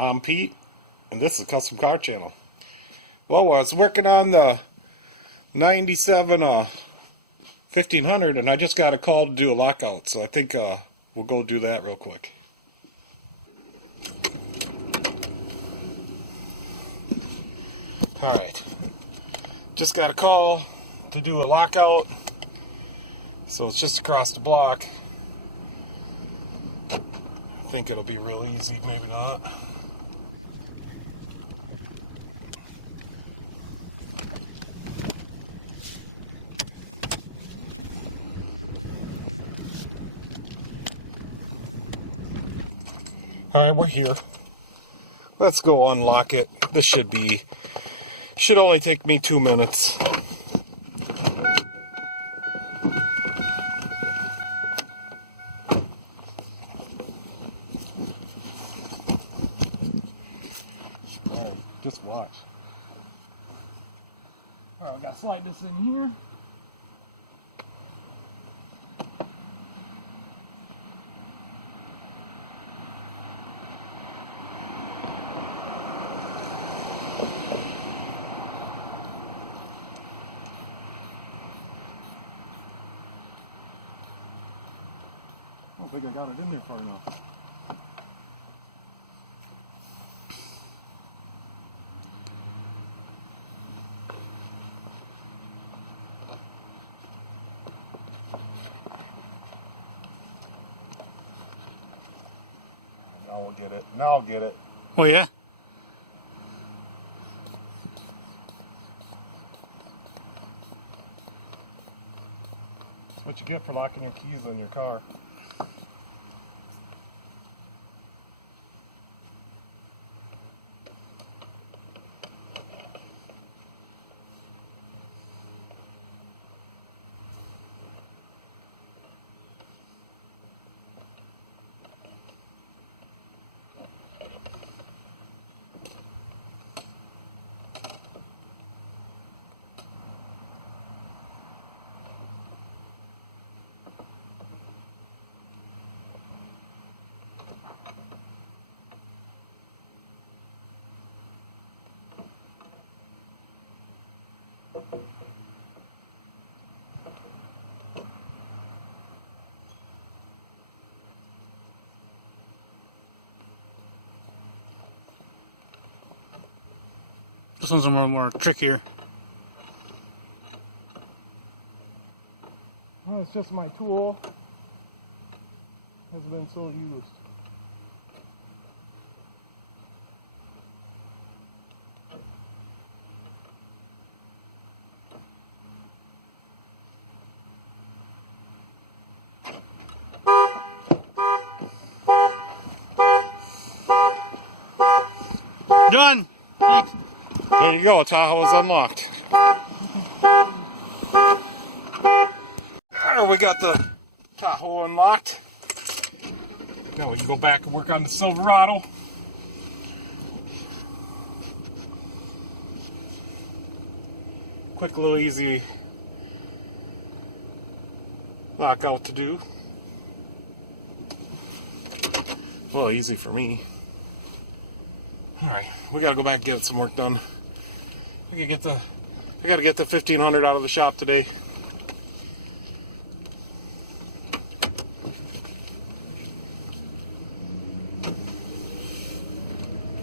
I'm Pete, and this is Custom Car Channel. Well, I was working on the 97 1500, and I just got a call to do a lockout, so I think we'll go do that real quick. Alright, just got a call to do a lockout, so it's just across the block. I think it'll be real easy, maybe not. Alright, we're here. Let's go unlock it. This should only take me 2 minutes. Alright, just watch. Alright, we gotta slide this in here. I don't think I got it in there far enough. Now we'll get it. Now I'll get it. Oh yeah? That's what you get for locking your keys in your car. This one's a little more trickier. Well, it's just my tool. Has been so used. Done! Thanks. There you go, Tahoe is unlocked. There, we got the Tahoe unlocked. Now we can go back and work on the Silverado. Quick, little easy lockout to do. Well, easy for me. Alright, we gotta go back and get some work done. I gotta get the 1500 out of the shop today.